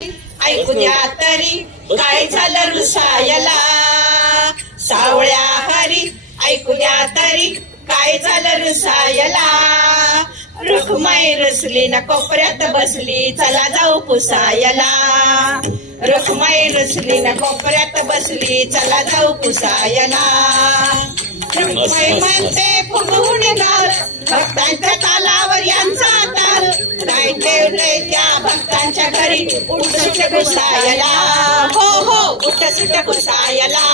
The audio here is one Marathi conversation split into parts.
ऐकू द्या तरी काय झालं रुसायला, सावळ्या हरी ऐकू द्या तरी काय झालं रुसायला. रुखमाई रुसली ना कोपऱ्यात बसली, चला जाऊ पुसायला. रुखमाई रुसली ना कोपऱ्यात बसली, चला जाऊ पुसायला. रुखमाई म्हणते फुगवून गाल भक्तांच्या तालावर यांचा ताल, काय ठेवलंय त्या भक्तांच्या घरी उठसुट घुसायला. हो हो उठसुट घुसायला.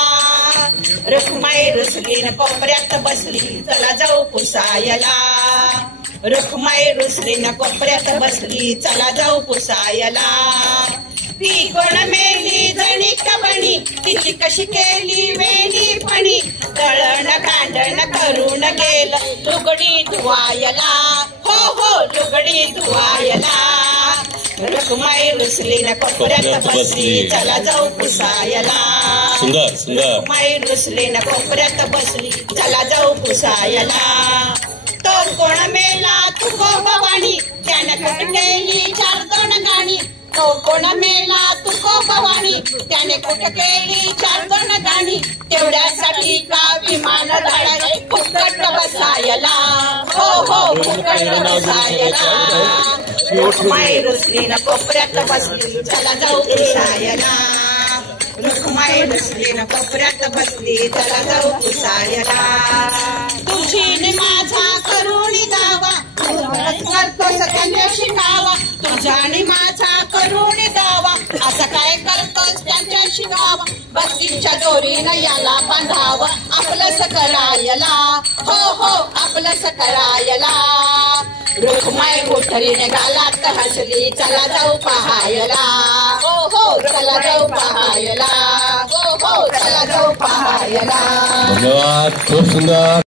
रुखमाई रुसली न कोपऱ्यात बसली, चला जाऊ पुसायला. रुखमाई रुसली न कोपऱ्यात बसली, चला जाऊ पुसायला. ती कोण मेली जणी कबणी, तिची कशी केली वेणी फणी, दळण कांडण करून गेलं लुगडी धुवायला. हो हो लुगडी धुवायला. रुखमाई रुसली न कोपऱ्यात बसली, चला जाऊ पुसायला. रुखमाई रुसली न कोपऱ्यात बसली, चला जाऊ पुसायला. तो कोण मेला तुको भवानी, त्यानं कुठ केली 4 दोन गाणी. तो कोण मेला तुको भवानी, त्याने कुठ केली 4 दोन गाणी. तेवढ्यासाठी का विमान धाडले फुकट बसायला. हो हो फुकट बसायला. रुखमाई रुसली न कोपऱ्यात बसली, चला जाऊ पुसायला. रुखमाई रुसली न कोपऱ्यात बसली, चला जाऊ पुसायला. तुझी माझा करून दावा, करतोस त्यांना शिकावा. तुझ्याने माझा करून दावा, असं काय करतोस त्यांच्या शिकावा. भक्तीच्या दोरीनं याला बांधावं आपलंच करायला. हो हो आपलंच करायला. रुखमाई उठरीने गालात हसली, चला जाऊ पहायला. हो हो चला जाऊ पहायला. हो हो चला जाऊ पहायला. धन्यवाद, खूप सुंदर.